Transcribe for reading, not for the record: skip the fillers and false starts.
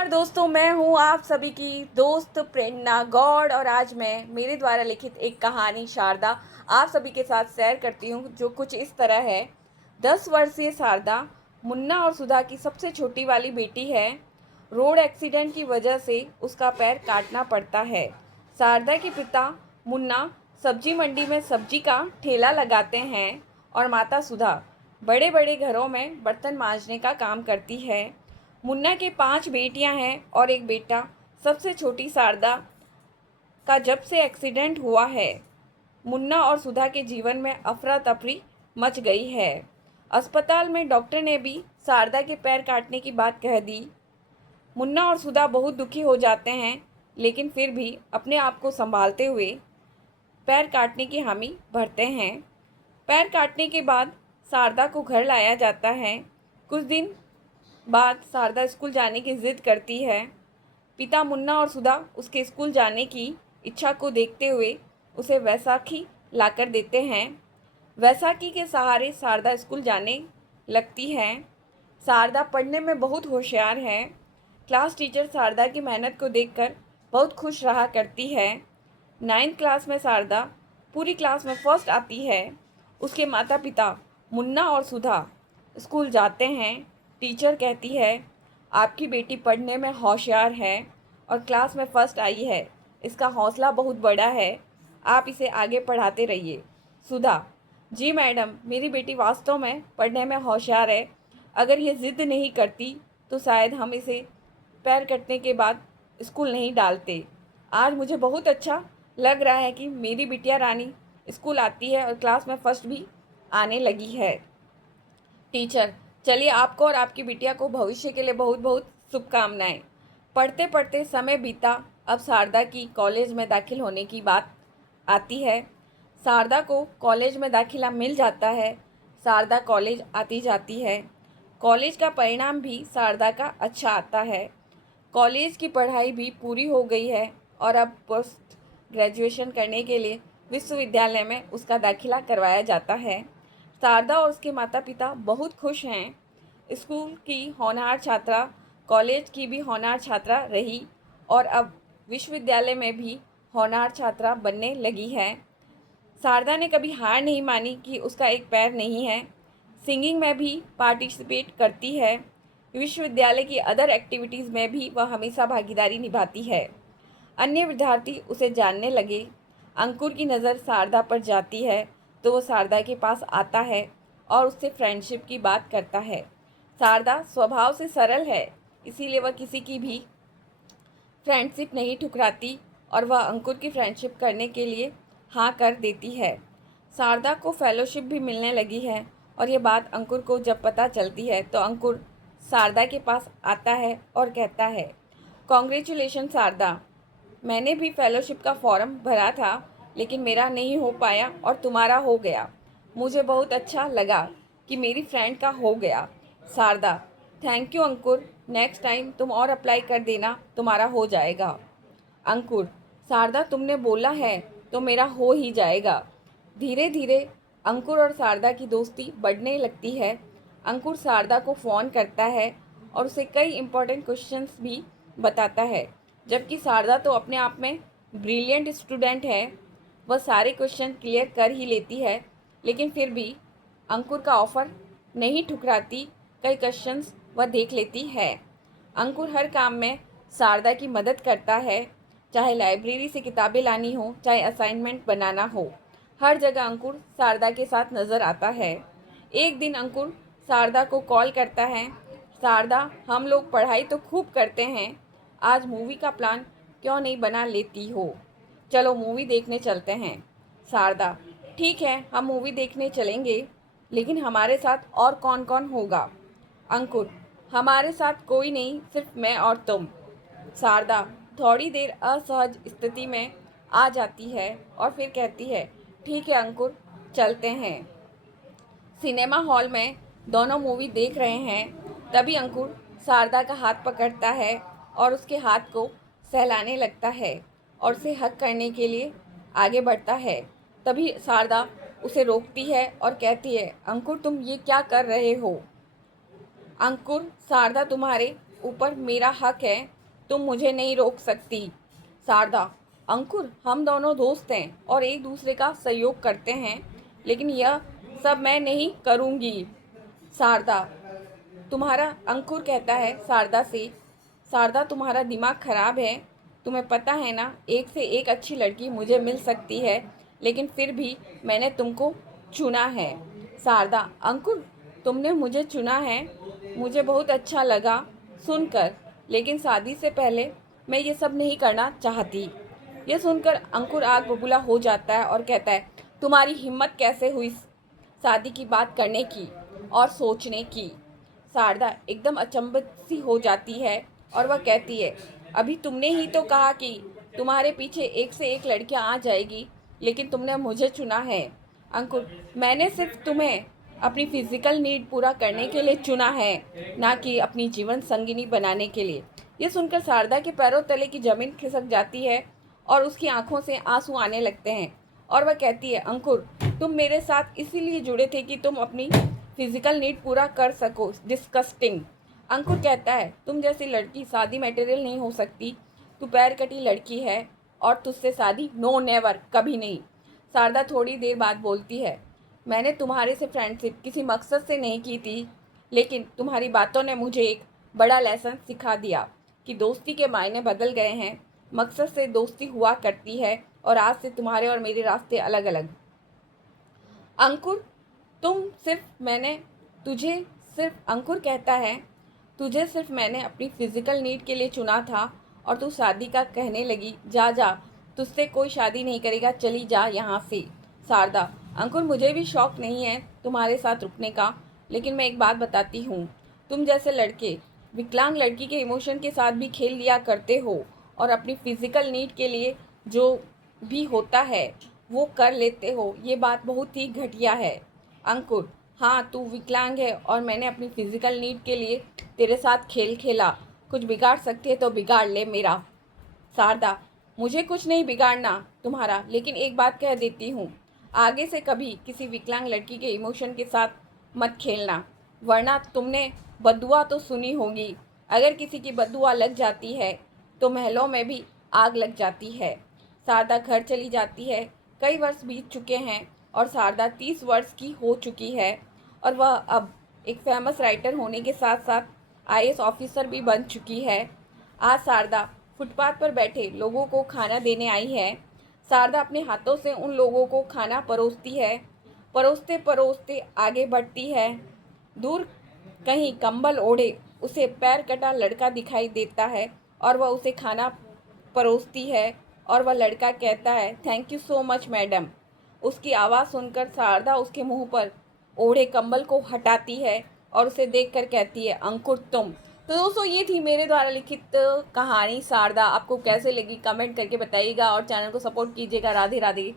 और दोस्तों, मैं हूँ आप सभी की दोस्त प्रेरणा गौड़ और आज मैं मेरे द्वारा लिखित एक कहानी शारदा आप सभी के साथ शेयर करती हूँ, जो कुछ इस तरह है। 10 वर्षीय शारदा मुन्ना और सुधा की सबसे छोटी वाली बेटी है। रोड एक्सीडेंट की वजह से उसका पैर काटना पड़ता है। शारदा के पिता मुन्ना सब्जी मंडी में सब्जी का ठेला लगाते हैं और माता सुधा बड़े बड़े घरों में बर्तन मांजने का काम करती है। मुन्ना के 5 बेटियां हैं और एक बेटा। सबसे छोटी शारदा का जब से एक्सीडेंट हुआ है, मुन्ना और सुधा के जीवन में अफरा तफरी मच गई है। अस्पताल में डॉक्टर ने भी शारदा के पैर काटने की बात कह दी। मुन्ना और सुधा बहुत दुखी हो जाते हैं, लेकिन फिर भी अपने आप को संभालते हुए पैर काटने की हामी भरते हैं। पैर काटने के बाद शारदा को घर लाया जाता है। कुछ दिन बाद शारदा स्कूल जाने की जिद करती है। पिता मुन्ना और सुधा उसके स्कूल जाने की इच्छा को देखते हुए उसे वैसाखी लाकर देते हैं। वैसाखी के सहारे शारदा स्कूल जाने लगती है। शारदा पढ़ने में बहुत होशियार है। क्लास टीचर शारदा की मेहनत को देखकर बहुत खुश रहा करती है। 9th क्लास में शारदा पूरी क्लास में फर्स्ट आती है। उसके माता पिता मुन्ना और सुधा स्कूल जाते हैं। टीचर कहती है, आपकी बेटी पढ़ने में होशियार है और क्लास में फर्स्ट आई है। इसका हौसला बहुत बड़ा है, आप इसे आगे पढ़ाते रहिए। सुधा, जी मैडम, मेरी बेटी वास्तव में पढ़ने में होशियार है। अगर ये ज़िद नहीं करती तो शायद हम इसे पैर कटने के बाद स्कूल नहीं डालते। आज मुझे बहुत अच्छा लग रहा है कि मेरी बिटिया रानी स्कूल आती है और क्लास में फर्स्ट भी आने लगी है। टीचर, चलिए आपको और आपकी बिटिया को भविष्य के लिए बहुत बहुत शुभकामनाएं। पढ़ते पढ़ते समय बीता। अब शारदा की कॉलेज में दाखिल होने की बात आती है। शारदा को कॉलेज में दाखिला मिल जाता है। शारदा कॉलेज आती जाती है। कॉलेज का परिणाम भी शारदा का अच्छा आता है। कॉलेज की पढ़ाई भी पूरी हो गई है और अब पोस्ट ग्रेजुएशन करने के लिए विश्वविद्यालय में उसका दाखिला करवाया जाता है। शारदा और उसके माता पिता बहुत खुश हैं। स्कूल की होनहार छात्रा कॉलेज की भी होनहार छात्रा रही और अब विश्वविद्यालय में भी होनहार छात्रा बनने लगी है। शारदा ने कभी हार नहीं मानी कि उसका एक पैर नहीं है। सिंगिंग में भी पार्टिसिपेट करती है। विश्वविद्यालय की अदर एक्टिविटीज़ में भी वह हमेशा भागीदारी निभाती है। अन्य विद्यार्थी उसे जानने लगे। अंकुर की नज़र शारदा पर जाती है तो वो शारदा के पास आता है और उससे फ्रेंडशिप की बात करता है। शारदा स्वभाव से सरल है, इसीलिए वह किसी की भी फ्रेंडशिप नहीं ठुकराती और वह अंकुर की फ्रेंडशिप करने के लिए हाँ कर देती है। शारदा को फेलोशिप भी मिलने लगी है और ये बात अंकुर को जब पता चलती है तो अंकुर शारदा के पास आता है और कहता है, कॉन्ग्रेचुलेशन शारदा, मैंने भी फेलोशिप का फॉर्म भरा था लेकिन मेरा नहीं हो पाया और तुम्हारा हो गया। मुझे बहुत अच्छा लगा कि मेरी फ्रेंड का हो गया। Sharda, thank you Ankur, next time तुम और अप्लाई कर देना, तुम्हारा हो जाएगा। अंकुर, शारदा तुमने बोला है तो मेरा हो ही जाएगा। धीरे धीरे अंकुर और शारदा की दोस्ती बढ़ने लगती है। अंकुर शारदा को फ़ोन करता है और उसे कई इम्पोर्टेंट क्वेश्चंस भी बताता है। जबकि शारदा तो अपने आप में ब्रिलियंट स्टूडेंट है, वह सारे क्वेश्चन क्लियर कर ही लेती है, लेकिन फिर भी अंकुर का ऑफ़र नहीं ठुकराती। कई क्वेश्चंस वह देख लेती है। अंकुर हर काम में शारदा की मदद करता है, चाहे लाइब्रेरी से किताबें लानी हो, चाहे असाइनमेंट बनाना हो। हर जगह अंकुर शारदा के साथ नज़र आता है। एक दिन अंकुर शारदा को कॉल करता है, शारदा, हम लोग पढ़ाई तो खूब करते हैं, आज मूवी का प्लान क्यों नहीं बना लेती हो? चलो मूवी देखने चलते हैं। शारदा, ठीक है, हम मूवी देखने चलेंगे, लेकिन हमारे साथ और कौन कौन होगा? अंकुर, हमारे साथ कोई नहीं, सिर्फ मैं और तुम। शारदा थोड़ी देर असहज स्थिति में आ जाती है और फिर कहती है, ठीक है अंकुर, चलते हैं। सिनेमा हॉल में दोनों मूवी देख रहे हैं। तभी अंकुर शारदा का हाथ पकड़ता है और उसके हाथ को सहलाने लगता है और उसे हग करने के लिए आगे बढ़ता है। तभी शारदा उसे रोकती है और कहती है, अंकुर तुम ये क्या कर रहे हो? अंकुर, शारदा तुम्हारे ऊपर मेरा हक है, तुम मुझे नहीं रोक सकती। शारदा, अंकुर, हम दोनों दोस्त हैं और एक दूसरे का सहयोग करते हैं, लेकिन यह सब मैं नहीं करूँगी। शारदा, तुम्हारा अंकुर कहता है शारदा से, शारदा तुम्हारा दिमाग खराब है, तुम्हें पता है ना, एक से एक अच्छी लड़की मुझे मिल सकती है, लेकिन फिर भी मैंने तुमको चुना है। शारदा, अंकुर, तुमने मुझे चुना है, मुझे बहुत अच्छा लगा सुनकर, लेकिन शादी से पहले मैं ये सब नहीं करना चाहती। यह सुनकर अंकुर आग बबूला हो जाता है और कहता है, तुम्हारी हिम्मत कैसे हुई शादी की बात करने की और सोचने की। शारदा एकदम अचंभित सी हो जाती है और वह कहती है, अभी तुमने ही तो कहा कि तुम्हारे पीछे एक से एक लड़कियां आ जाएगी, लेकिन तुमने मुझे चुना है। अंकुर, मैंने सिर्फ तुम्हें अपनी फिजिकल नीड पूरा करने के लिए चुना है, ना कि अपनी जीवन संगिनी बनाने के लिए। ये सुनकर शारदा के पैरों तले की जमीन खिसक जाती है और उसकी आंखों से आंसू आने लगते हैं और वह कहती है, अंकुर, तुम मेरे साथ इसीलिए जुड़े थे कि तुम अपनी फिजिकल नीड पूरा कर सको। डिस्कस्टिंग। अंकुर कहता है, तुम जैसी लड़की शादी मटेरियल नहीं हो सकती, तू पैर कटी लड़की है और तुझसे शादी नो नेवर, कभी नहीं। शारदा थोड़ी देर बाद बोलती है, मैंने तुम्हारे से फ्रेंडशिप किसी मकसद से नहीं की थी, लेकिन तुम्हारी बातों ने मुझे एक बड़ा लेसन सिखा दिया कि दोस्ती के मायने बदल गए हैं। मकसद से दोस्ती हुआ करती है और आज से तुम्हारे और मेरे रास्ते अलग अलग। अंकुर, अंकुर कहता है, तुझे सिर्फ मैंने अपनी फिजिकल नीड के लिए चुना था और तू शादी का कहने लगी। जा जा, तुझसे कोई शादी नहीं करेगा, चली जा यहाँ से। शारदा, अंकुर, मुझे भी शौक नहीं है तुम्हारे साथ रुकने का, लेकिन मैं एक बात बताती हूँ, तुम जैसे लड़के विकलांग लड़की के इमोशन के साथ भी खेल लिया करते हो और अपनी फिजिकल नीड के लिए जो भी होता है वो कर लेते हो, ये बात बहुत ही घटिया है। अंकुर, हाँ, तू विकलांग है और मैंने अपनी फिजिकल नीड के लिए तेरे साथ खेल खेला, कुछ बिगाड़ सकती है तो बिगाड़ ले मेरा। शारदा, मुझे कुछ नहीं बिगाड़ना तुम्हारा, लेकिन एक बात कह देती हूँ, आगे से कभी किसी विकलांग लड़की के इमोशन के साथ मत खेलना, वरना तुमने बद्दुआ तो सुनी होगी, अगर किसी की बद्दुआ लग जाती है तो महलों में भी आग लग जाती है। शारदा घर चली जाती है। कई वर्ष बीत चुके हैं और शारदा 30 वर्ष की हो चुकी है और वह अब एक फेमस राइटर होने के साथ साथ आईएएस ऑफिसर भी बन चुकी है। आज शारदा फुटपाथ पर बैठे लोगों को खाना देने आई है। शारदा अपने हाथों से उन लोगों को खाना परोसती है। परोसते परोसते आगे बढ़ती है। दूर कहीं कंबल ओढ़े उसे पैर कटा लड़का दिखाई देता है और वह उसे खाना परोसती है और वह लड़का कहता है, thank you so much madam. उसकी आवाज़ सुनकर शारदा उसके मुंह पर ओढ़े कंबल को हटाती है और उसे देखकर कहती है, अंकुर तुम। तो दोस्तों, ये थी मेरे द्वारा लिखित कहानी शारदा। आपको कैसे लगी कमेंट करके बताइएगा और चैनल को सपोर्ट कीजिएगा। राधे राधे।